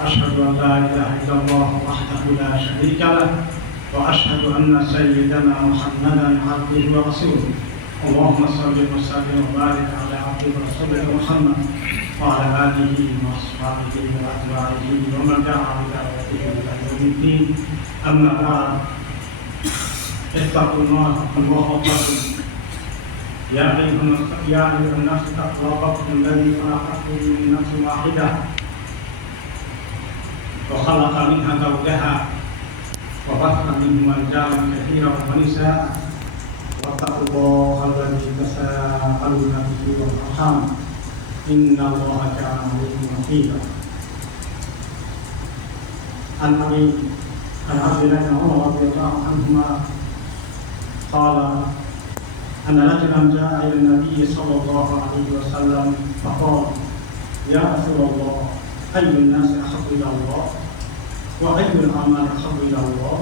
وأشهد أن لا إله إلا الله وحده لا شريك له وأشهد أن سيدنا محمدا عبده ورسوله اللهم صل وسلم وبارك على عبدك ورسولك محمد وعلى آله وأصحابه وأتباعه ومن دعا بدعوته إلى يوم الدين أما بعد اتقوا الله واتقوا يا أيها الناس اتقوا ربكم الذي خلقكم من نفس واحدة وخلق منها زوجها وبث منهما رجالا كثيرا ونساء واتقوا الله الذي تساءلون به والأرحام إن الله كان عليكم رقيبا. عن عبد الله بن عمر رضي الله عنهما قال أن رجلا جاء إلى النبي صلى الله عليه وسلم فقال يا رسول الله أي الناس أحب إلى الله وأي الأعمال أحب إلى الله؟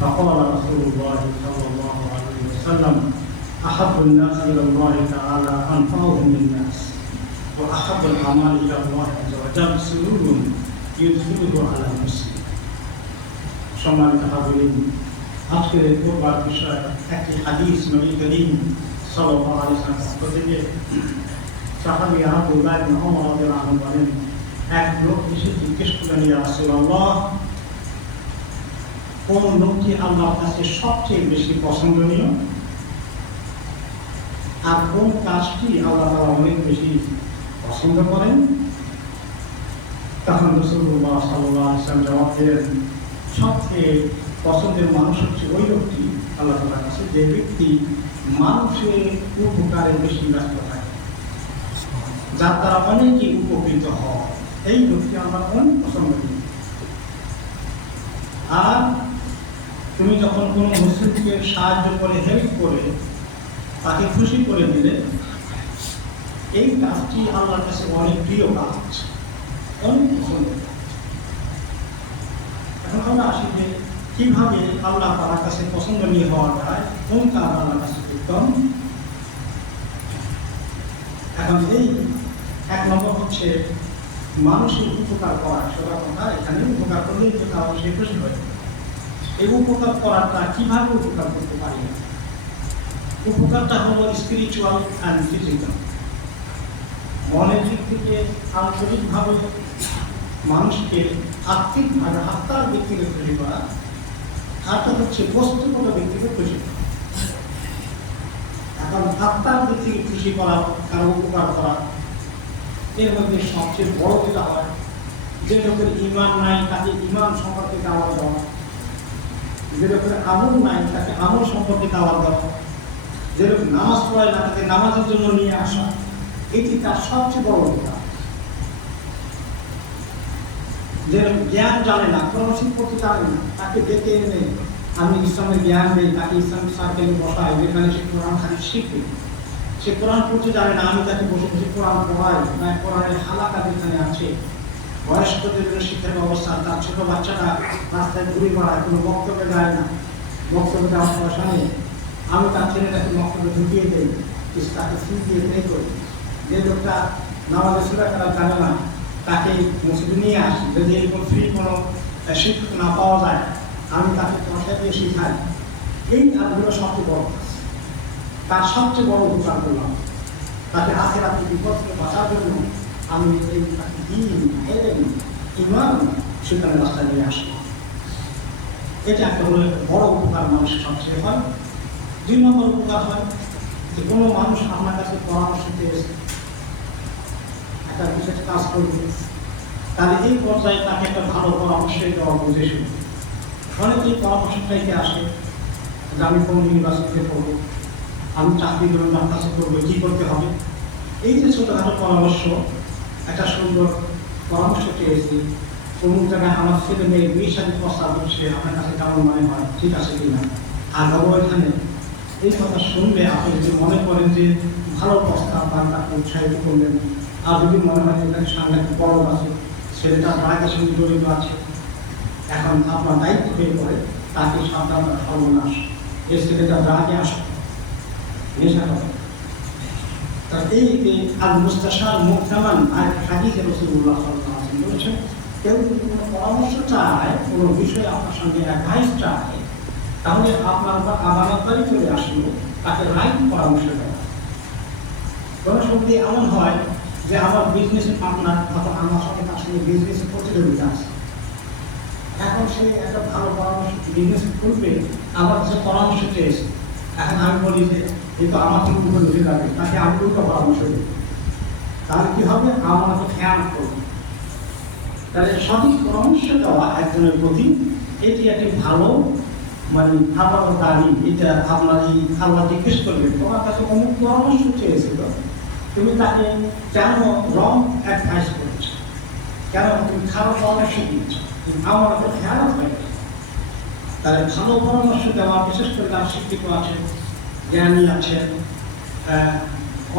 فقال رسول الله صلى الله عليه وسلم أحب الناس إلى الله تعالى أنفعهم للناس وأحب الأعمال إلى الله عز وجل سرور يدخله على المسلم. সম্মানিত হাজিরিন, আজকের পড়বার বিষয় একটি হাদিস নবী করিম সাল্লাল্লাহু আলাইহি ওয়াসাল্লাম থেকে সাহাবী আব্দুল্লাহ ইবনে ওমর রাদিয়াল্লাহু আনহু বলেন, এক লোক এসে জিজ্ঞেস করলেন, ইয়া রাসূলুল্লাহ, কোন লোকটি আল্লাহর কাছে সবচেয়ে বেশি পছন্দনীয় আর কোন কাজটি আল্লাহ তাআলা অনেক বেশি পছন্দ করেন? তখন রাসূলুল্লাহ সাল্লাল্লাহু আলাইহি ওয়াসাল্লাম জবাব দিলেন, সবচেয়ে পছন্দের মানুষ হচ্ছে ওই লোকটি আল্লাহ তাআলার কাছে যে ব্যক্তি মানুষের উপকারে বেশি ব্যস্ত থাকে, যার দ্বারা অনেকেই উপকৃত হয়, এই লোকটি আমার অনেক পছন্দ করি। আর তুমি যখন কোনো মুসলিমকে সাহায্য করে, হেল্প করে, তাকে খুশি করে দিলে, এই কাজটি আল্লাহর কাছে অনেক প্রিয় কাজ, অনেক পছন্দ। এখন আমরা আসি যে কিভাবে আল্লাহ তাআলার কাছে পছন্দনীয় হওয়া যায়, কোন কাজ আল্লাহর কাছে উত্তম। এখন এই এক নম্বর হচ্ছে মানুষের উপকার করা। সোজা কথা, এখানে উপকার করলেই তো তাও সে খুশি হয়। এই উপকার করাটা কিভাবে উপকার করতে পারি? উপকারটা হলো স্পিরিচুয়াল অ্যান্ড ফিজিক্যাল। মনের দিক থেকে আন্তরিকভাবে মানুষকে আত্মিকভাবে আত্মার দিক থেকে খুশি করা, আরটা হচ্ছে বস্তুগত দিক থেকে খুশি করা। এখন আত্মার দিক থেকে খুশি করা, কারো উপকার করা, এর মধ্যে সবচেয়ে বড় যেটা হয়, যে লোকের ঈমান নাই তাকে ঈমান সম্পর্কে দাওয়াত দেওয়া, যে লোকের আমল নাই তাকে আমল সম্পর্কে দাওয়াত দেওয়া, যে লোক নামাজ পড়ায় না তাকে নামাজের জন্য নিয়ে আসা, এটি তার সবচেয়ে বড় অধিকার। যে লোক জ্ঞান জানে না, কোরআন শরীফ পড়তে জানে না, তাকে ডেকে এনে আমি ইসলামের জ্ঞান দিই, তাকে ইসলামিক সার্কেলে বসাই, যেখানে সে কোরআন হাদিস শিখবে। সে কোরআন পড়তে জানে না, আমি তাকে বসে বসে কোরআন পড়াই, না কোরআনের হালাকা যেখানে আছে, বয়স্কদের জন্য শিক্ষার ব্যবস্থা, তার ছোট বাচ্চাটা রাস্তায় ঘুরে বেড়ায়, কোনো বক্তব্যে যায় না, বক্তব্য দেওয়ার পয়সা নেই, আমি তার ছেলেটাকে বক্তব্যে ঢুকিয়ে দিই, তাকে ফি দিয়ে পে করি। যে লোকটা নামাজে সূরা কেরাত জানে না, তাকে মসজিদে নিয়ে আসি, যদি এরকম ফ্রি কোনো শিক্ষক না পাওয়া যায়, আমি তাকে পয়সা দিয়ে শিখাই। এই কাজগুলো সবচেয়ে বড় কাজ, তার সবচেয়ে বড় উপকার করলাম। তাকে আখিরাত থেকে বিপদ থেকে বাঁচার জন্য আমি এই দ্বীন, ইলম, ঈমান সেখানে রাস্তায় নিয়ে আসি। এটা একটা হলো বড় উপকার মানুষের সবচেয়ে হয়। ২ নম্বর উপকার হয় যে কোনো মানুষ আপনার কাছে পরামর্শ পেয়েছে, একটা বিশেষ কাজ করবে, তাহলে এই পর্যায়ে তাকে একটা ভালো পরামর্শ দেওয়া বুঝে শুনে। অনেকেই পরামর্শ চাইতে আসে যে আমি কোন ইউনিভার্সিটিতে পড়বো, আমি চাকরির জন্য কাছে করবো, কী করতে হবে। এই যে ছোটোখাটো পরামর্শ, একটা সুন্দর পরামর্শ চেয়েছি, অমুক জায়গায় আমার ছেলে মেয়ে বিয়ের সাথে প্রস্তাব হচ্ছে, আপনার কাছে কেমন মনে হয়, ঠিক আছে কি না, আর বাবু এখানে এই কথা শুনলে আপনি যদি মনে করেন যে ভালো প্রস্তাব, তাকে উৎসাহিত করলেন। আর যদি মনে হয় এখানে সাংঘাতিক বড় আছে, ছেলেটা প্রায়দের সঙ্গে জড়িত আছে, এখন আপনার দায়িত্ব হয়ে পড়ে তাকে সাবধান সর্বনাশ, এই ছেলেটা ব্রাকে আসে, নেশা করে। এই আল মুস্তাশার মুহতামান আর হাদিসে রাসূলুল্লাহ সাল্লাল্লাহু আলাইহি ওয়াসাল্লাম বলেছেন কেউ যদি কোনো পরামর্শ চায়, কোনো বিষয়ে আপনার সঙ্গে অ্যাডভাইস চায়, তাহলে আপনার উপর আমানতদারি চলে আসলো তাকে রাইট পরামর্শ দেওয়া। কোনো সময় এমন হয় যে আমার বিজনেসের পার্টনার অথবা আমার সঙ্গে তার সঙ্গে বিজনেসের প্রতিযোগিতা আছে, এখন সে একটা ভালো পরামর্শ বিজনেস করবে, আমার কাছে পরামর্শ চেয়েছে। এখন আমি বলি যে এই তো আমার থেকে উপরে উঠে যাবে, তাকে আমি উল্টো পরামর্শ দেব, তাহলে কি হবে? আমার তো খেয়াল করবে। তাহলে সঠিক পরামর্শ দেওয়া একজনের প্রতি এটি একটি ভালো মানে আমানতদারি। এটা আপনার এই আল্লাহ জিজ্ঞেস করবে, তোমার কাছে অমুক পরামর্শ চেয়েছিল, তুমি তাকে কেন রং অ্যাডভাইস করেছো, কেন তুমি খারাপ পরামর্শ দিয়েছ, আমার তো খেয়াল হয়। তাহলে ভালো পরামর্শ দেওয়া, বিশেষ করে তার শিক্ষিত আছে, জ্ঞানী আছেন,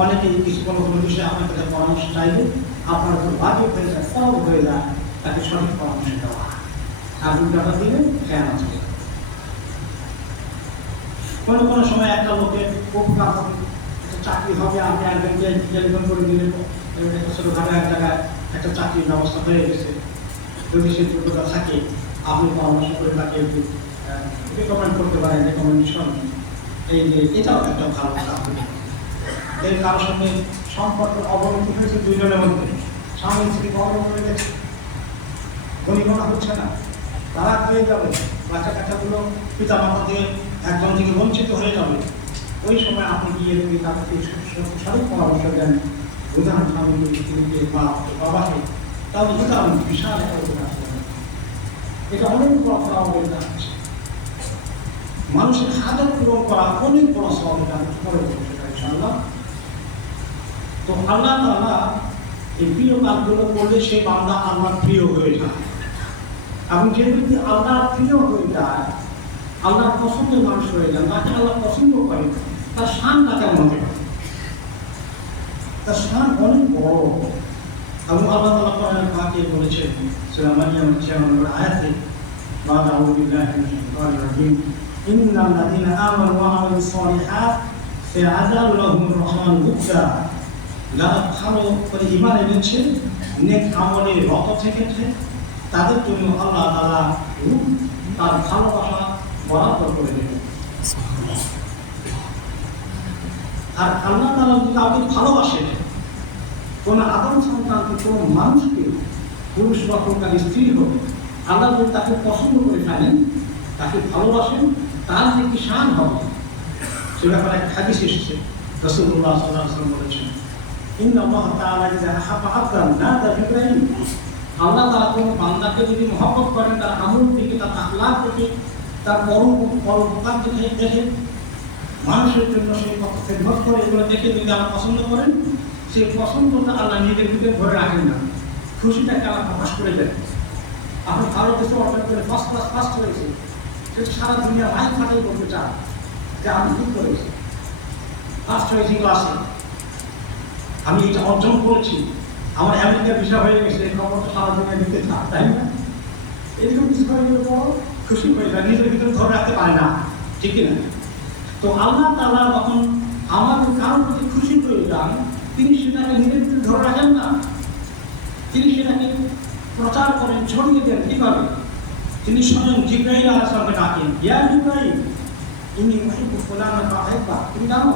অনেকেই কিছু কোনো কোনো বিষয়ে আপনার কাছে পরামর্শ চাইবে, আপনার উপর বাধ্য হয়ে যায়, ফল হয়ে যায় তাকে সঠিক পরামর্শ দেওয়া। আর উল্টাটা দিলে খেয়াল আছে। কোনো কোনো সময় একটা লোকের উপকার হবে, একটা চাকরি হবে, আপনি একজনকে টেলিফোন করে দিলেন, একটা ছোটোখাটো এক জায়গায় একটা চাকরির ব্যবস্থা হয়ে গেছে, যদি সে যোগ্যতা থাকে আপনি পরামর্শ করে তাকে একটু রেকমেন্ড করতে পারেন, রেকমেন্ডেশন। এই যে এটাও একটা ভালো কাজ। এর কারোর সঙ্গে সম্পর্ক অবনতি হয়েছে দুইজনের মধ্যে, স্বামী স্ত্রী গর্ব করে গেছে, গণিগণা হচ্ছে না, তারা হয়ে যাবে, বাচ্চা কাচ্চাগুলো পিতা মাতা দিয়ে একজন থেকে বঞ্চিত হয়ে যাবে। ওই সময় আপনি গিয়ে যদি তাদেরকে সঠিক পরামর্শ দেন, বোঝান স্বামীকে, স্ত্রীকে বা বাবাকে, তাহলে এটা বিশাল একটা উপকার হবে। এটা অনেক বড় সহযোগিতা আছে। মানুষের হাজার পূরণ করা অনেক বড় সহযোগিতা করে সেটা ইনশাআল্লাহ। তো আল্লাহ তাআলা এই প্রিয় কাজগুলো করলে সে বান্দা আল্লাহর প্রিয় হয়ে যায়। এবং যে ব্যক্তি আল্লাহর প্রিয় হয়ে যায়, আল্লাহর পছন্দের মানুষ হয়ে যায়, তাকে আল্লাহ পছন্দ করে, তার শানটা কেমন হবে? তার শান অনেক বড়। এবং আল্লাহ তাআলা কোরআনে পাকে বলেছেন, সূরা মারইয়ামের 6 নম্বর আয়াতে, বা'দা আউযু বিল্লাহি মিনাশ শাইতানির রাজীম, ইন্নাল লাযীনা আমানু ওয়া আমিলুস সালিহাত সায়াজআলু লাহুমুর রাহমানু উদ্দা। যারা ভালো করে ঈমান এনেছে, নেক আমলে রত থেকেছে, তাদের জন্য আল্লাহ তাআলা তার ভালোবাসা বরাদ্দ করে দেবেন। আর আল্লাহ তাআলা যদি কাউকে ভালোবাসেন, কোন আদম সন্তানকে, কোন মানুষকে, পুরুষ বা কোন তার স্ত্রী হোক, আল্লাহ যদি তাকে পছন্দ করে ফেলেন, তাকে ভালোবাসেন, তার যে কি শান হবে সে ব্যাপারে এক হাদিস এসেছে। রাসূলুল্লাহ সাল্লাল্লাহু আলাইহি ওয়াসাল্লাম বলেছেন, ইন্নাল্লাহ তাআলা ইযা আহাব্বা আবদান নাদা জিবরাইল। আল্লাহ তাআলা কোন বান্দাকে যদি মহব্বত করেন, তার আমল থেকে, তার আখলাক থেকে, তার পরোপকার থেকে দেখে, মানুষের জন্য সেই পথ খেদমত করে, এগুলো দেখে যদি আল্লাহ পছন্দ করেন, সেই পছন্দটা আল্লাহ নিজের ভিতরে ধরে রাখেন না, খুশিটাকে আল্লাহ প্রকাশ করে দেন। আপনি ভালো কিছু অর্জন করে ফার্স্ট হয়েছে, সেটা সারা দুনিয়া লাইফ ফাটাই বলতে চান যে আমি ঠিক করেছি, ফার্স্ট হয়েছি ক্লাসে, আমি এটা অর্জন করেছি, আমার আমেরিকা ভিসা হয়ে গেছে, এই খবরটা সারা দুনিয়া দিতে চান, তাই না? এরকম কিছু হয়ে গেলে পর খুশি হয়ে যায়, নিজের ভিতরে ধরে রাখতে পারে না, ঠিক না? তো আল্লাহ তাআলা যখন আমাদের কারোর প্রতি খুশি হয়ে যান, তিনি সেটাকে নিজের ভিতরে ধরে রাখেন না, তিনি সেটাকে প্রচার করেন, ছড়িয়ে দেন। কিভাবে? তিনি স্বয়ং জিবরাইল আলাইহিস সালামকে ডাকেন, ইয়া জিবরাইল ইন্নী উহিব্বু ফুলানা ফাহিব্বা। তুমি জানো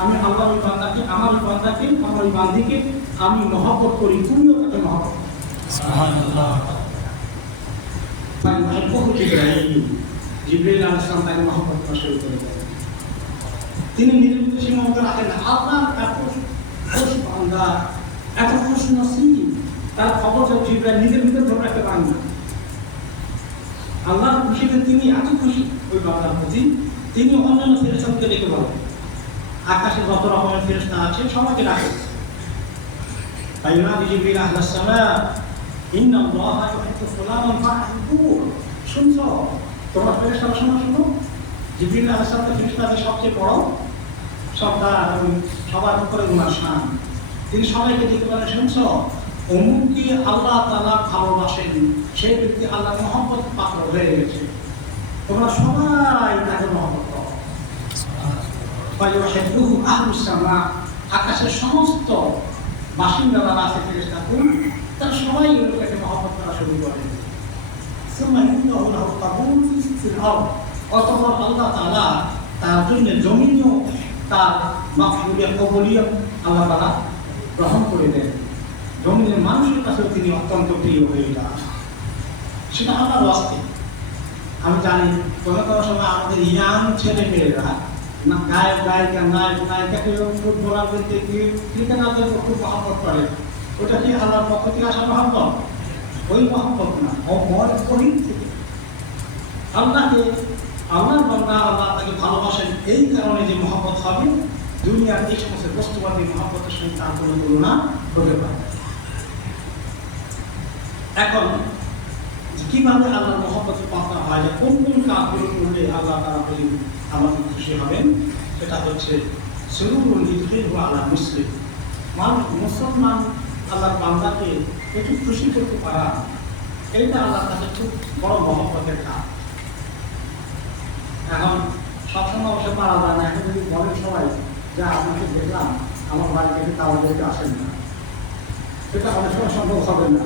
আমি আল্লাহর ওই বান্দাকে, আমার ওই বান্দাকে, আমার ওই বান্দিকে আমি মহব্বত করি, তুমিও তাকে মহব্বত করো। সুবহানাল্লাহ। জিবরাইল আলাইহিস সালাম তাকে মহব্বত করা শুরু করে দেন। তিনি নিজের ভিতরে সীমাবদ্ধ রাখেন না। আপনার এত খুশ বান্দা, এত খুশ নসিব, তার খবর জিবরাইল নিজের ভিতরে ধরে রাখতে পারেন না। আল্লাহর খুশিতে তিনি এত খুশি ওই বান্দার প্রতি, তিনি অন্যান্য ফেরেশতাকে ডেকে বলেন, আকাশে যত রকমের ফেরেশতা আছে সবাইকে ডাকে, ফায়ুনাদি জিবরিল আলাইহিস সালাম ইন্নাল্লাহা ইউহিব্বু ফুলানান ফাহিব্বুহু। শুনছো তোমরা ফেরেশতারা, শোনো, জিবরিল আলাইহিস সালাম ফেরেশতাদের সবচেয়ে বড় সর্দার এবং সবার উপরে ওনার শান। তিনি সবাইকে ডেকে বলেন, শুনছো অমুককে আল্লাহ তাআলা ভালোবাসেন, সেই ব্যক্তি আল্লাহ মহব্বত পাত্র হয়ে গেছে, তোমরা সবাই তাকে মহব্বত করো। ফায়ুহিব্বুহু আহলুস সামা। আকাশের সমস্ত বাসিন্দারা আছে ফেরেশতাকুল, তারা সবাই ওকে মহব্বত করা শুরু করেন। অতঃপর আল্লাহ তাআলা তার জন্য জমিনও তার মাকবুলিয়ত কবুলিয়ত আল্লাহ তাআলা গ্রহণ করে দেন। জমিনের মানুষের কাছেও তিনি অত্যন্ত প্রিয় হয়ে যান। সেটা আমার বাস্তে আমি জানি কোনো কোনো সময় আমাদের ইয়াং ছেলে মেয়েরা গায়ক গায়িকা নায়ক নায়িকাকে ফুটবলারদেরকে ক্রিকেটারদের খুব মহব্বত করে। ওটা কি আল্লাহর পক্ষ থেকে আসা মহব্বত? ওই মহব্বত না, অমরিক থেকে আল্লাহকে আল্লাহর বান্দা আল্লাহ তাকে ভালোবাসেন এই কারণে যে মহব্বত হবে, দুনিয়ার এই সমস্ত বস্তুবাদী মহব্বতের সঙ্গে তার কোনো তুলনা হতে পারে। এখন কিভাবে আল্লাহর মহব্বতের পাত্র হয়, যে কোন কোন কাজগুলো করলে আল্লাহ তারা আমাদের খুশি হবেন, সেটা হচ্ছে সুরুরুল ইদখিল আলা মুসলিম, মানুষ মুসলমান আল্লাহর বান্দাকে একটু খুশি করতে পারা, এইটা আল্লাহর কাছে খুব বড় মহব্বতের কাজ। এখন সবসময় অবশ্য পারা যায় না। এখন যদি বলেন সবাই যে আপনাকে দেখলাম আমার বাড়ি থেকে তাও দেখতে আসেন না, সেটা অনেক সময় সম্ভব হবে না।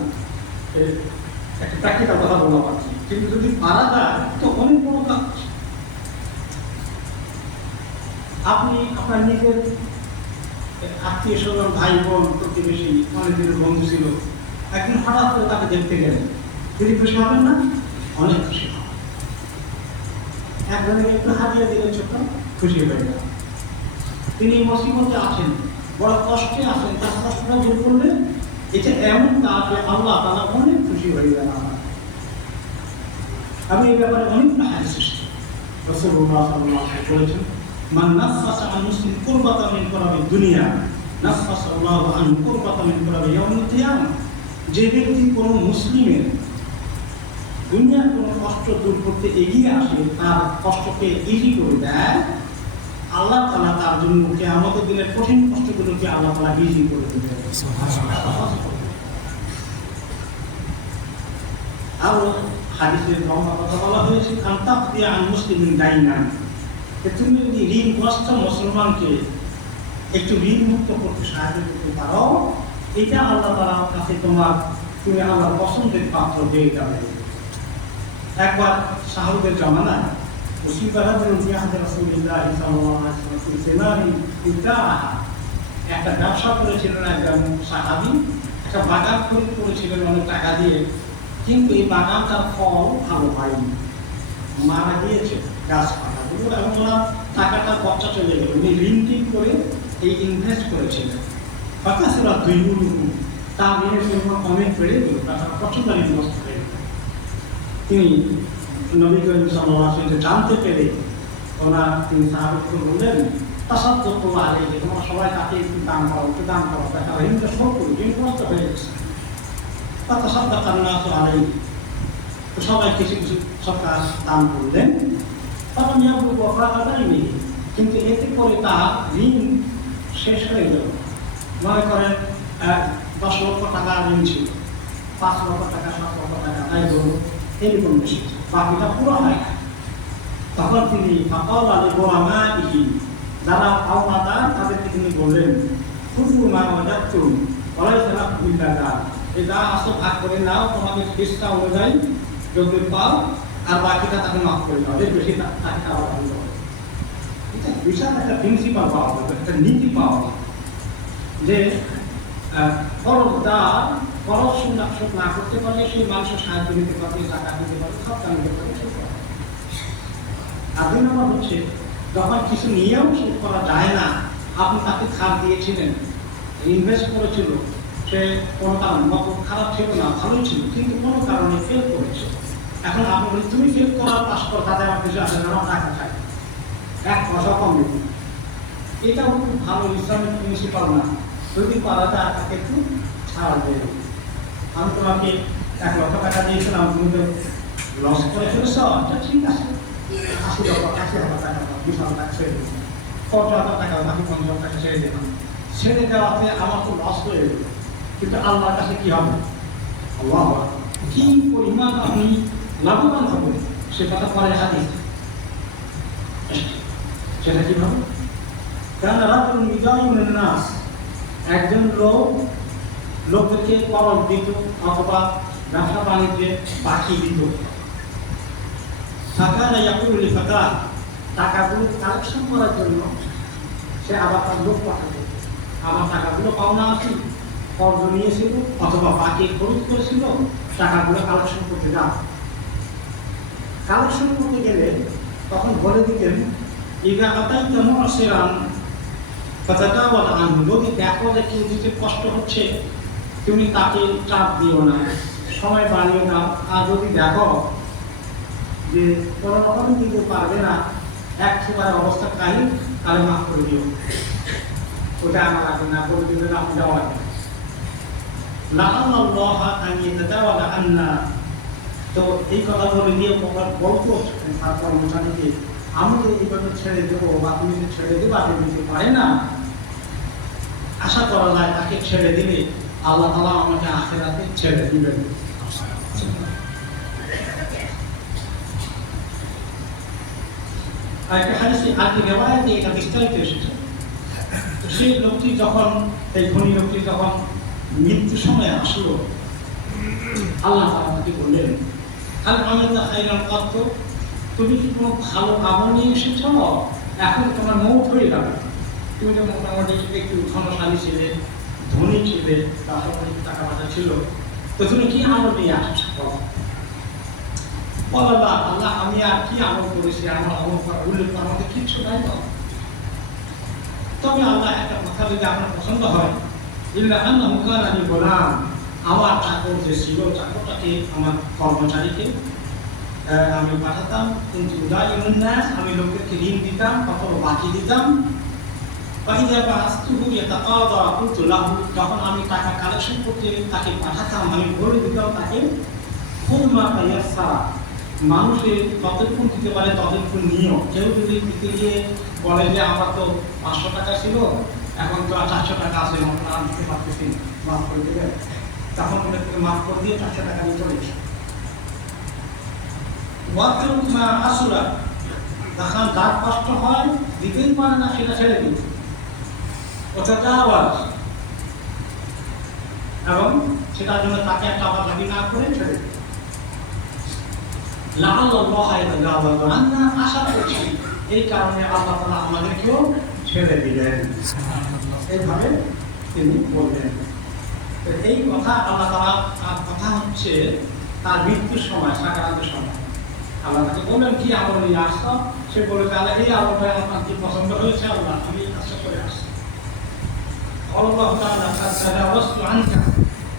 একটা প্র্যাকটিক্যাল কথা বলা পাচ্ছি, কিন্তু যদি পারা যায় তো অনেক বড় কাজ। আপনি আপনার নিজের আত্মীয় স্বজন, ভাই বোন, প্রতিবেশী, অনেকদিনের বন্ধু ছিল, একদিন হঠাৎ করে তাকে দেখতে গেলেন, তিনি খুশি হবেন না? অনেক খুশি হবেন। একজনকে একটু হাতিয়ে দিলে ছোট, খুশি হয়ে গেল। তিনি মুসিবতে আছেন, বড় কষ্টে আছেন, তার কষ্টটা দূর করলে এটা এমন কাজ যে আল্লাহ তাআলা অনেক খুশি হয়ে গেল। আমি এই ব্যাপারে অনেকগুলো হাদিস এসেছে। রাসূলুল্লাহ সাল্লাল্লাহু আলাইহি ওয়াসাল্লাম বলেছেন, মান নাফাসা আন মুসলিম কুরবাতান মিন কুরাবিদ দুনিয়া নাফাসাল্লাহু আনহু কুরবাতান মিন কুরাবি ইয়াউমিল কিয়ামাহ। যে ব্যক্তি কোনো মুসলিমের দুনিয়ার কোনো কষ্ট দূর করতে এগিয়ে আসে, তার কষ্টকে ইজি করে দেয়, আল্লাহ তাআলা তার জন্য কিয়ামতের দিনের কঠিন কষ্টগুলোকে আল্লাহ তাআলা ইজি করে দেবে। আরো হাদিসের লম্বা কথা বলা হয়েছে, আনতাকদিয়া আন মুসলিমিন দাইনান, তুমি যদি ঋণগ্রস্ত মুসলমানকে একটু ঋণ মুক্ত করতে সাহায্য করতে পারো, এটা আল্লাহ তাআলার কাছে তুমি আল্লাহর পছন্দের পাত্র হয়ে যাবে। একবার সাহাবীদের জামানায় একটা ব্যবসা করেছিলেন একজন সাহাবী, একটা বাগান খরিদ করেছিলেন অনেক টাকা দিয়ে, কিন্তু এই বাগানটার ফল ভালো হয়নি, মারা গিয়েছে গাছপালাগুলো, এবং ওনার টাকাটা খরচা চলে গেল। উনি ঋণ ঠিক করে এই ইনভেস্ট করেছিলেন, ফাকাসুরা দুইগুণ, তার ঋণের পরিমাণ অনেক বেড়ে গেল, টাকা প্রচুর ইনভেস্ট হয়ে গেল। তিনি নবী করিম সাল্লাল্লাহু আলাইহি ওয়াসাল্লাম জানতে পেরে তিনি সাহাবীকে বললেন, তাসাদ্দাকু আলাইহি, তোমরা সবাই তাকে একটু দান করো, টাকা ঋণটা শোধ করো, ঋণগ্রস্ত হয়ে গেছে। তাসাদ্দাকা আন-নাসু আলাইহি, তো সবাই কিছু কিছু সরকার দান করলেন। তখন কিন্তু এতে করে তার ঋণ শেষ হয়ে গেল। মনে করেন 10 লক্ষ টাকা ঋণ ছিল, 5 লক্ষ টাকা, 7 লক্ষ টাকা, তাই ধরুন এরকম বেশি, বাকিটা পুরো হয় না। তখন তিনি যারা আওয়াদার তাদেরকে তিনি বললেন, যা আসো ভাগ করে নাও, তোমাদের চেষ্টা অনুযায়ী যদি পাও, আর বাকিটা তাকে মাফ করে দাও, এর বেশি তাকে খাওয়া হবে। এটা বিশাল একটা প্রিন্সিপাল পাওয়া যাবে, একটা নীতি পাওয়া যাবে, যে খরচদার খরচ না করতে পারলে সেই মানুষের সাহায্য নিতে পারবে, টাকা দিতে পারবে, সব কাজ নিতে পারবে। আর 2 নম্বর হচ্ছে, যখন কিছু নিয়েও শোধ করা যায় না, আপনি তাকে খাত দিয়েছিলেন, ইনভেস্ট করেছিল, সে কোনো কারণ খারাপ ছিল না, ভালোই ছিল, কিন্তু কোনো কারণে ফেল করেছে। এখন আপনি বলি তুমি ফেল করার পাশ কর, তাতে আমার কিছু আসে না, আমার টাকা চাই, 1 পয়সা কম দিন। এটাও খুব ভালো ইসলামিক প্রিন্সিপাল না। যদি পারা যায় তাকে একটু ছাড় দেবে। আমি তোমাকে 1 লক্ষ টাকা দিয়েছিলাম, তুমি তো লস করে ফেলেছ, আচ্ছা ঠিক আছে, 80,000 টাকা, 20,000 টাকা ছেড়ে দেবেন, 50,000 টাকা, বাকি 50,000 টাকা ছেড়ে দেবেন। ছেড়ে দেওয়াতে আমার তো লস হয়ে গেল, কিন্তু আল্লাহর কাছে কি হবে? আল্লাহ কি পরিমাণ আপনি লাভবান হবেন, সে কথা পরে হাদিস। সেটা কি হবে? কারণ রাজুল মিজানুন নাস, একজন লোকদেরকে করজ দিত অথবা ব্যবসা বাণিজ্যে বাকি দিত। ফাকানা ইয়াকুলু লিফাতা, টাকাগুলো কালেকশন করার জন্য সে আবার তার লোক পাঠাতো, আমার টাকাগুলো পাওনা আছে, কর্জ নিয়েছিল অথবা বাকি খরচ করেছিল, টাকাগুলো কালেকশন করতে যান। কালেকশন করতে গেলে তখন বলে দিতেন, ইদা আতাইতা মুআসিরান ফাতাতাওয়াল আনহু, যদি দেখো যে কেউ দিতে কষ্ট হচ্ছে তুমি তাকে চাপ দিও না, সময় বাড়িয়ে দাও। আর যদি দেখো যে কোনো রকমই দিতে পারবে না, একেবারে অবস্থা কাহিল, তাহলে মাফ করে দিও, ওটা আমার আগে না করে দিলে আপনি যাওয়া লাগবে। লাআল্লাল্লাহ আন ইয়াতাওয়ালা আন্না, তো এই কথা বলে দিয়ে বলতো তার কর্মচারীকে, আমি তো এইভাবে ছেড়ে দেবো বা তুমি যে ছেড়ে দেবা দিতে পারে না, আশা করা যায় তাকে ছেড়ে দিলে আল্লাহ তাআলা আমাকে আখিরাতে ছেড়ে দিবেন। একটা হাদিসে আগে রিওয়ায়াতে এটা বিস্তারিত এসেছে। তো সেই লোকটি যখন, এই ধনী লোকটি যখন মৃত্যুর সময় আসলো, আল্লাহ তাআলা তাকে বললেন, হাল আমালতা খায়রান কাত, তুমি কি কোনো ভালো আমল নিয়ে এসেছ? এখন তোমার মৌত হয়ে যাবে, তুমি তো মোটামুটি একটু ধনশালী ছিলে, ধনী ছিলে, তার সাথে টাকা পয়সা ছিল, তো তুমি কি আমল নিয়ে আসছো? বলা আল্লাহ আমি আর কি আমল করেছি, আমার আমল করার উল্লেখ আমাদের কিচ্ছু নাই। তবে আল্লাহ একটা কথা যদি আপনার পছন্দ হয়, ইল্লা আন্নাহু কানা লি গোলাম, আমার চাকর যে ছিল, চাকরটাকে আমার কর্মচারীকে আমি পাঠাতাম, কিন্তু উদাইমুন নাস, আমি লোকদেরকে ঋণ দিতাম অথবা বাকি দিতাম। ফাইযা বাআসতুহু ইয়াতাকাদা কুনতু লাহু, যখন আমি টাকা কালেকশন করতে তাকে পাঠাতাম, আমি বলে দিতাম তাকে খুব মা তায়াসসারা, মানুষের যতক্ষণ দিতে পারে ততক্ষণ নিও। কেউ যদি দিতে গিয়ে বলে যে আমার তো 500 টাকা ছিল, এখন তো 400 টাকা আছে, আমি দিতে পারতেছি, মাফ করে দেবে, তখন ওদের থেকে মাফ করে দিয়ে 400 টাকা নিয়ে চলে এসো। ওয়াকুমা আসুরা, যখন যার কষ্ট হয় দিতেই পারে না সেটা ছেড়ে দিন, ওটা আওয়াজ, এবং সেটার জন্য তাকে একটা আবার দাবি না করে ছেড়ে দিন। লাআল্লাল্লাহ ইয়াতাজাওয়াজু আন্না, আশা করছি এই কারণে আল্লাহ তাআলা আমাদেরকেও ছেড়ে দিলেন। এইভাবে তিনি বললেন। এই কথা আল্লাহ তাআলা কথা হচ্ছে তার মৃত্যুর সময়, সাকারাতের সময় আল্লাহ তাকে বললেন কি আমল নিয়ে আসছো? সে বলে তাহলে এই আমলটা আমার কি পছন্দ হয়েছে, আল্লাহ আমি এই কাজটা করে আসছি। আল্লাহ তাআলা তাজাওয়াজতু আনকা,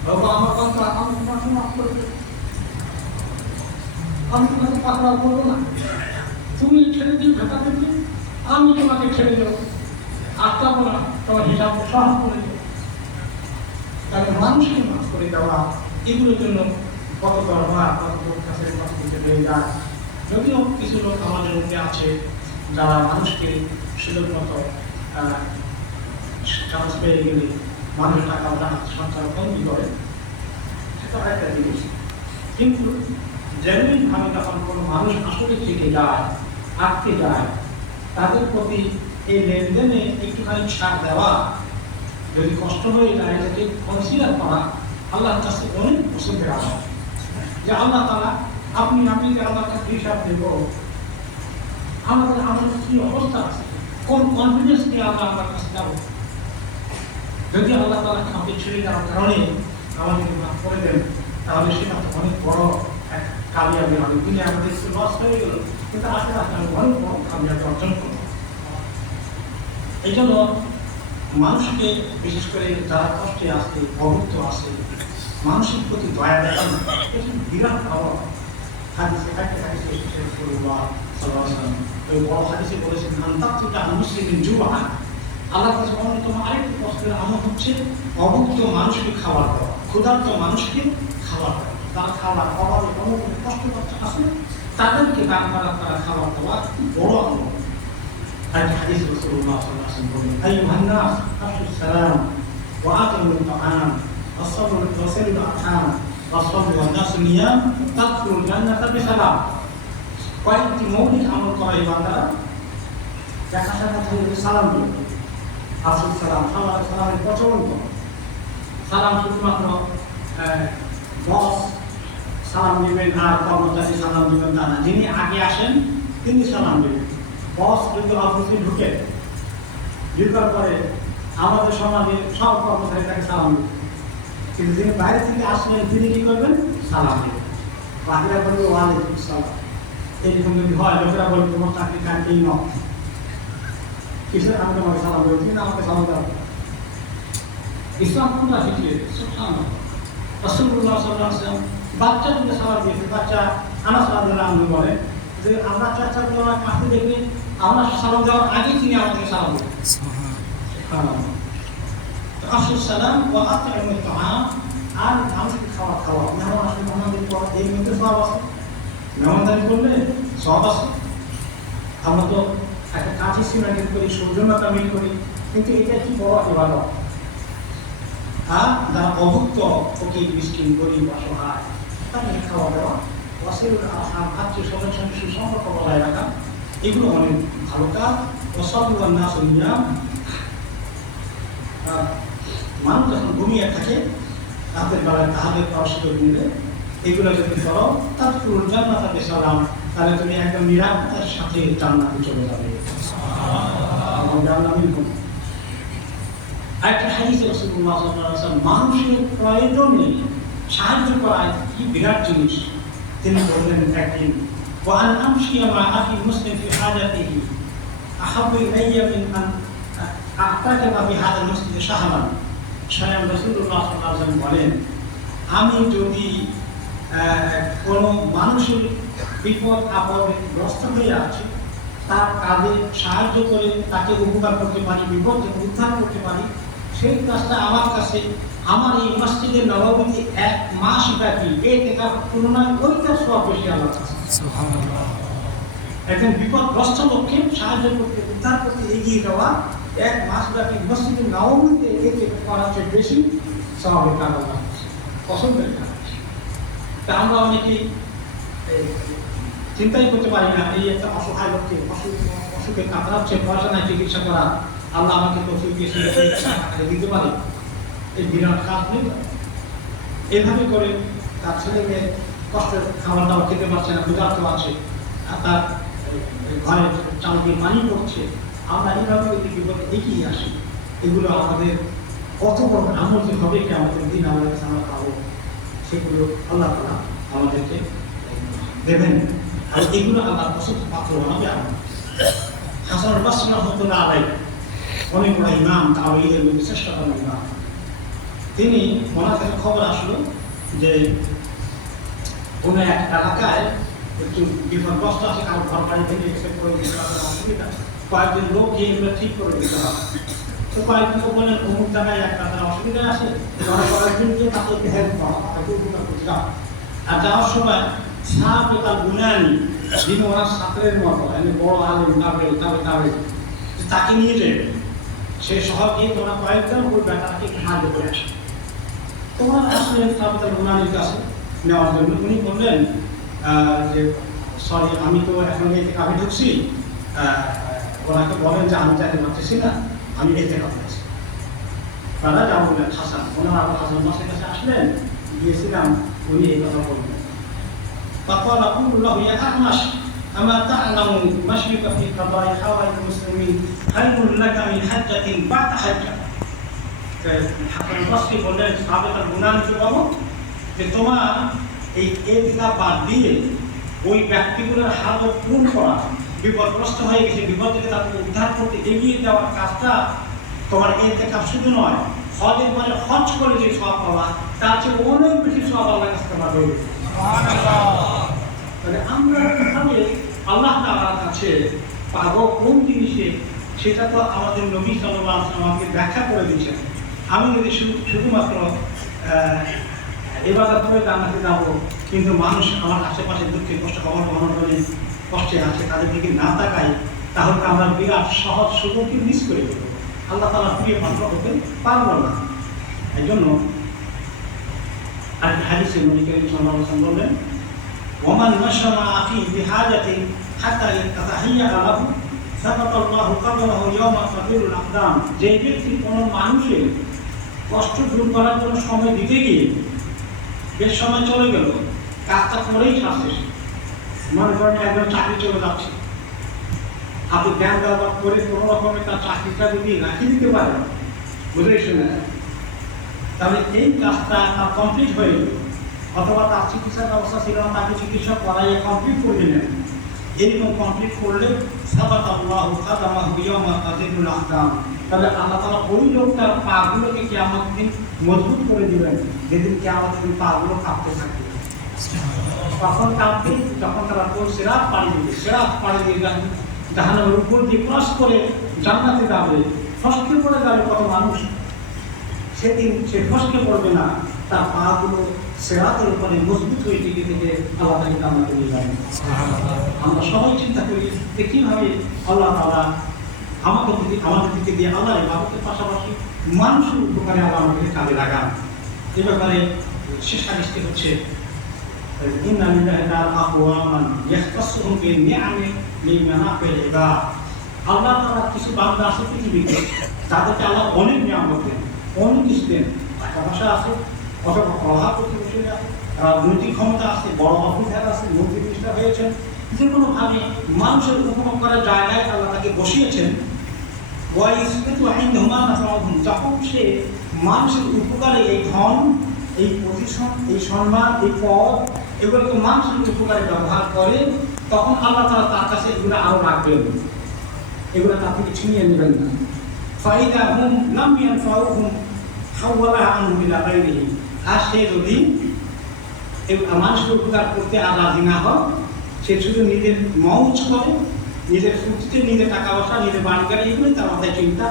বাবা আমার কথা আমি তোমাকে মাফ করে দিই, আমি তোমাকে পাকড়াও করবো না, তুমি ছেড়ে দিও ঢাকা থেকে, আমি তোমাকে ছেড়ে দেবো, আটকাবো না, তোমার হিসাব সহজ করে দেবো। তাহলে মানুষকে মাফ করে দেওয়া, এগুলোর জন্য কত দরবার, কত লোক কাছে কত কিছু হয়ে যায়। যদিও কিছু লোক আমাদের মধ্যে আছে যারা মানুষকে সুযোগ মতো চান্স পেয়ে গেলে মানুষ টাকা সঞ্চার বন্দী করে, সেটা একটা জিনিস। কিন্তু জেনুইন ভাবে যখন কোনো মানুষ আসলে থেকে যায়, আটকে যায়, তাদের প্রতি এই লেনদেনে একটুখানি ছাড় দেওয়া, যদি কষ্ট হয়ে যায় এটাকে কনসিডার করা আল্লাহর কাছে অনেক পছন্দের আমল। যে আল্লাহ তাআলা আপনি আমার কাছে হিসাব দেব, আমাদের কি অবস্থা আছে, কোন কনফিডেন্স নিয়ে আমরা আমার কাছে যাবো। যদি আল্লাহ তাআলা আমাকে ছেড়ে দেওয়ার কারণে আমাদেরকে মাফ করে দেন, তাহলে সেটা তো অনেক বড় এক কামিয়াবি হবে। তিনি আমাদের একটু লস হয়ে গেল, কিন্তু আস্তে আস্তে আমি অনেক বড় কামিয়াবি অর্জন করব। এই জন্য মানুষকে, বিশেষ করে যারা কষ্টে আসে, অবুদ্ধ আসে, মানুষের প্রতি দয়া দেখানো এটা বিরাট ভালো। হাদিসে একটা হাদিসে এসেছে রাসূলুল্লাহ সাল্লাল্লাহু আলাইহি ওয়াসাল্লাম ওই বড় হাদিসে বলেছেন, আনতাকুতা মুসলিমিন জুআন, আল্লাহর কাছে অন্যতম আরেকটি কষ্টের আমল হচ্ছে অবুদ্ধ মানুষকে খাবার দেওয়া, ক্ষুধার্ত মানুষকে খাবার দেওয়া। তারা খাবার অভাবে অনেক কষ্ট করতে আসে, তাদেরকে দান করা, তারা খাবার দেওয়া খুব বড় আমল। একটা হাদিস রাসূলুল্লাহ সাল্লাল্লাহু আলাইহি ওয়াসাল্লাম বলেন, আইয়ুহান নাস আফশু সালাম ওয়া আতিমুত তাআম ওয়াসসাবরু ওয়াসিলুল আরহাম ওয়াসসাবরু ওয়ান নাস নিয়াম তাদখুলুল জান্নাতা বিসালাম। কয়েকটি মৌলিক আমল করা এই বান্দারা, দেখা সাক্ষাৎ হলে সালাম দিবে, আফশু সালাম, সালামের প্রচলন করো। সালাম শুধুমাত্র বস সালাম দিবেন আর কর্মচারী সালাম দিবেন তা না, যিনি আগে আসেন তিনি সালাম দিবেন। বস যদি অফিসে ঢুকার পরে আমাদের সমাজে সব কর্মচারী তাকে সালাম দিবেন, কিন্তু যিনি বাইরে থেকে আসলেন তিনি কি করবেন? সালাম দেবেন। বাকিরা বলবে ওয়ালাইকুম সালাম। এইরকম যদি হয়, লোকেরা বলবে তোমার চাকরি কাজেই নয়, কিসের আমি তোমাকে সালাম দেবো, কিন্তু আমাকে সালাম দেওয়া। ইসলাম কোনটা শিখিয়েছে? সুবহানাল্লাহ। রাসূলুল্লাহ সাল্লাল্লাহু আলাইহি ওয়াসাল্লাম বাচ্চাদেরকে সালাম দিয়েছে। বাচ্চা আনাস রাদিয়াল্লাহু আনহু বলে যে আমরা চাচাকে আমার কাছে দেখে আমরা সালাম দেওয়ার আগে তিনি আমাদেরকে সালাম দেন। সুবহানাল্লাহ। আফসুস সালাম ওয়া আত'ইমুত তাআম, আর মানুষকে খাওয়া মেহমান আসলে মেহমানদের পর এই মধ্যে সওয়াব আছে, মেহমানদারি করলে সওয়াব আছে। আমরা তো একটা কাজই সিমেন্ট করি, সৌজন্যতা মিল করি, কিন্তু এটা কি বড় ইবাদত। আর যারা অভুক্ত, ফকির, মিসকিন, গরিব, অসহায়, তাদেরকে খাওয়া দেওয়া, ওয়াসিলুল আরহাম, আত্মীয় স্বজনের সঙ্গে সুসম্পর্ক বজায় রাখা, এগুলো অনেক ভালো কাজ। ওয়াসাল্লাল্লাহু নাস নিয়াম, মানুষ যখন ঘুমিয়ে থাকে রাতের বেলায় তাহাদের পাওয়ার সুযোগ নিলে এগুলো যদি করো তার পুরো জান্নাতে সালাম, তাহলে তুমি একদম নিরাপত্তার সাথে জান্নাতে চলে যাবে। একটা হাদিসে রাসূলুল্লাহ সাল্লাল্লাহু আলাইহি ওয়াসাল্লাম মানুষের প্রয়োজনে সাহায্য করা কি বিরাট জিনিস। তিনি বললেন একদিন, ওয়ান আমশিয়া মা আখি মুসলিম ফি হাজাতিহি আহাব্বু ইলাইয়া মিন আন আহতাকা বিহাদাল মসজিদ শাহরান। স্বয়ং রাসূলুল্লাহ সাল্লাল্লাহু আলাইহি ওয়াসাল্লাম বলেন, আমি যদি কোনো মানুষের বিপদ আপদে গ্রস্ত হয়ে আছে, তার কাজে সাহায্য করে তাকে উপকার করতে পারি, বিপদ থেকে উদ্ধার করতে পারি, সেই কাজটা আমার কাছে আমার এই মসজিদের নববীতে 1 মাস ব্যাপী এতেকার তুলনায় ওইটা সওয়াব বেশি আল্লাহর কাছে। সুবহানাল্লাহ। একজন বিপদগ্রস্ত লোককে সাহায্য করতে, উদ্ধার করতে এগিয়ে যাওয়া 1 মাস ব্যাপী মসজিদের নববীতে এতেকার করা চেয়ে বেশি সওয়াবের কাজ আল্লাহর কাছে, পছন্দের কাজ। তা আমরা অনেকেই চিন্তাই করতে পারি না, এই একটা অসহায় লোককে অসুখে কাতরাচ্ছে, পয়সা নাই চিকিৎসা করা, আল্লাহ আমাকে তৌফিক দিয়ে দিতে পারে, এই বিরাট কাজ নেই। এইভাবে করে তার ছেলে মেয়ে কষ্টের খাবার দাবার খেতে পারছে না, ক্ষুধার্ত আছে, আর তার ঘরে চালকে পানি পড়ছে, আমরা এইভাবে ওই বিপদে এগিয়ে আসি। এগুলো আমাদের কত বড় আমল যে হবে, কি আমাদের দিন আমাদের আমরা পাবো, সেগুলো আল্লাহ তাআলা আমাদেরকে দেবেন। আর এগুলো আল্লাহ পছন্দ পাত্র বানাবে। আমরা হাসান বাসরি রাহমাতুল্লাহ আলাইহি অনেক বড় ইমাম, তাওহীদের মধ্যে শ্রেষ্ঠতম ইমাম। তিনি ওনার কাছে খবর আসলো যে কোনো এক এলাকায় একটু বিপদগ্রস্ত আছে, কারো ঘর বাড়ি থেকে এসে করে দিতে হবে, অসুবিধা, কয়েকজন লোক গিয়ে এগুলো ঠিক করে দিতে হবে। তো কয়েকজন বললেন অমুক জায়গায় একটা অসুবিধা আছে, কয়েকজন গিয়ে তাদেরকে হেল্প করা, তাকে উপকার করতে যাও। আর যাওয়ার সময় সাহাবেত আল বুনানি, যিনি ওনার ছাত্রের মতো বড় আলেম, তাকে নিয়ে যাবে। সে শহর গিয়ে তোমরা কয়েকজন ওই ব্যাটাকে একটু সাহায্য করে আসে। তোমরা আসলেন সাহাবেত আল বুনানির কাছে নেওয়ার জন্য। উনি বললেন যে সরি, আমি তো এখন এই থেকে আমি ঢুকছি, ওনাকে বলেন যে আমি চাইতে পারতেছি না, আমি এই থেকে আছি। তারা যা বললেন হাসান, ওনারা আবার হাসান মাসের কাছে আসলেন, গিয়েছিলাম, উনি এই কথা বললেন। فقال أقول له يا أعمش أما تعلم مشرك في قضاء حوائج المسلمين خير لك من حجة بعد حجة। হাসান বাসরি বললেন সাহাবেত আল বুনানিকে বলো যে তোমার এই এতিকাফ বাদ দিয়ে ওই ব্যক্তিগুলোর হাজত পূরণ করা, বিপদগ্রস্ত হয়ে গেছে, বিপদ থেকে তাকে উদ্ধার করতে এগিয়ে যাওয়ার কাজটা তোমার এতিকাফ শুধু নয়, হজের পরে হজ করে যে সওয়াব পাওয়া, তার চেয়ে অনেক বেশি সওয়াব আল্লাহর কাছে তোমার রয়েছে। তাহলে আমরা কিভাবে আল্লাহ তাআলার কাছে পাবো কোন জিনিসে, সেটা তো আমাদের নবী সাল্লাল্লাহু আলাইহি ওয়াসাল্লাম আমাকে ব্যাখ্যা করে দিয়েছেন। আমি যদি শুধুমাত্র ইবাদত করে জান্নাতে যাবো, কিন্তু মানুষ আমার আশেপাশে দুঃখে কষ্ট খবর বহন করে কষ্টে আছে, তাদের দিকে না তাকাই, তাহলে আমরা বিরাট সহজ সুযোগকে মিস করে দেবো, আল্লাহ তাআলার প্রিয় পাত্র হতে পারবো না। এই জন্য আর হাদিসে নবী করিম সাল্লাল্লাহু আলাইহি ওয়াসাল্লাম বললেন, ওমান নাশরা আখি বিহাজাতিন হাত্তা ইয়াতাহাইয়া লাহু সাকাতাল্লাহু কদমাহু ইয়াওমা তাফিরুল আকদাম। যে ব্যক্তি কোনো মানুষের কষ্ট দূর করার জন্য সময় দিতে গিয়ে বেশ সময় চলে গেল, কাজটা করেই ছাড়ছে। মনে করেন একজন চাকরি চলে যাচ্ছে, আপনি জ্ঞান দেওয়া করে কোনো রকমের তার চাকরিটা যদি রাখিয়ে দিতে পারেন, বুঝে শুনে, তাহলে এই কাজটা তার কমপ্লিট হয়ে গেল। অথবা তার চিকিৎসার ব্যবস্থা ছিল না, তাকে চিকিৎসা করাইয়ে কমপ্লিট করে দিলেন। এইরকম কমপ্লিট করলে তাহলে আল্লাহ তাআলা ওই লোকটার পাগুলোকে কিয়ামত দিন মজবুত করে দিবেন, যেদিন কিয়ামত দিন পাগুলো কাঁপতে থাকবে। তখন কাঁপবে, যখন তারা সিরাত পাড়ি দিবে, সিরাত পাড়ি দিয়ে জাহান্নামের উপর দিয়ে ক্রস করে জান্নাতে যাবে, ফসকে পড়ে যাবে কত মানুষ। সেদিন সে ফসকে পড়বে না, তার পাগুলো সিরাতের উপরে মজবুত হয়ে টিকে থেকে আল্লাহ তাকে জান্নাতে নিয়ে যাবেন। আমরা সবাই চিন্তা করি যে কিভাবে আল্লাহ তাআলা আমাদের দিকে দিয়ে আল্লাহ ইবাদতের পাশাপাশি মানুষের উপকারে আল্লাহ আমাদেরকে কাজে লাগান। এ ব্যাপারে শেষ হাদিসটি হচ্ছে ইন্না লিল্লাহি তাআলা আকওয়ামান ইয়াখতাসুহুম বিনিআমি লিমানাফিল ইবাদ। আল্লাহ তাআলা কিছু বান্দা আছে পৃথিবীতে, তাদেরকে আল্লাহ অনেক নিয়ামত দেন, অনেক কিছু দেন। টাকা পয়সা আছে, অথবা প্রভাব প্রতিবেশী আছে, রাজনৈতিক ক্ষমতা আছে, বড় অফিসার আছে, মন্ত্রী মিনিস্টার হয়েছেন, যে কোনোভাবে মানুষের উপভোগ করার জায়গায় আল্লাহ তাকে বসিয়েছেন। যখন সে মানুষের উপকারে এই ধন, এই পজিশন, এই সম্মান, এই পদ, এগুলোকে মানুষের উপকারে ব্যবহার করে, তখন আল্লাহ তাআলা তার কাছে এগুলো আরো রাখবেন, এগুলো তার থেকে ছিনিয়ে নেবেন না। ফাইদা হুম লাম ইয়ানফাউহুম হাওয়ালাহা আনহু ইলা গায়রিহি। আর সে যদি মানুষের উপকার করতে আর রাজি না হয়, সে শুধু নিজের মৌজ করে, নিজের ফুর্তিতে, নিজের টাকা পয়সা, নিজের বাড়ি গাড়ি, এগুলোই তার মাথায় চিন্তা।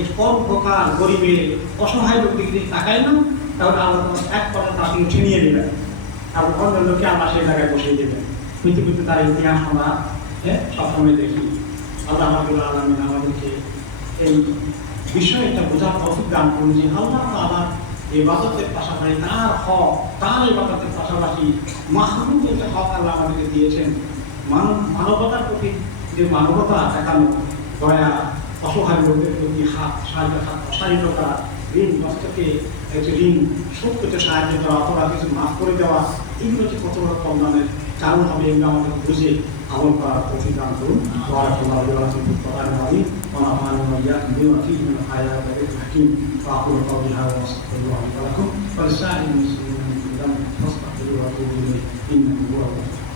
এই পর উপকার গরিবের অসহায় লোক দিকে তাকায় না, তাহলে আল্লাহ এক পরে তাকে ছিনিয়ে দেবেন আর অন্য লোকে আল্লাহ সেই জায়গায় বসিয়ে দেবেন। পৃথিবীতে তার ইতিহাস আমরা সবসময় দেখি। আল্লাহ রাব্বুল আলামিন আমাদেরকে এই বিষয়টা বোঝার তৌফিক দান করুন যে আল্লাহ তাআলা ইবাদতের পাশাপাশি তার হক, তার ইবাদতের পাশাপাশি মাখলুকের যে হক আল্লাহ আমাদেরকে দিয়েছেন, মানবতার প্রতি যে মানবতা দেখানো, দয়া, অসহায় লোকের প্রতি হাত সাহায্য, হাত প্রসারিত করা, ঋণ গ্রস্তকে ঋণ শোধ করতে সাহায্য করা, অথবা কিছু মাফ করে দেওয়া, এগুলো যে কত বড় কল্যাণের কারণ হবে, এগুলো আমাদের বুঝে আমল করার তৌফিক দান করুন। বারাকাল্লাহু ফিকুম ওয়া বারাকাতুহু ওয়া নাফা'না ওয়া ইয়্যাকুম বিমা ফীহি মিন আয়াতি ওয়া যিকরিল হাকীম। ওয়া আকুলু কওলি হাযা ওয়া আস্তাগফিরুল্লাহ লি ওয়া লাকুম ওয়া লিসাইরিল মুসলিমিনা মিন কুল্লি যামবিন ফাস্তাগফিরুহু ওয়া তুবু ইলাইহি ইন্নাহু হুয়াল গফুরুর রাহিম।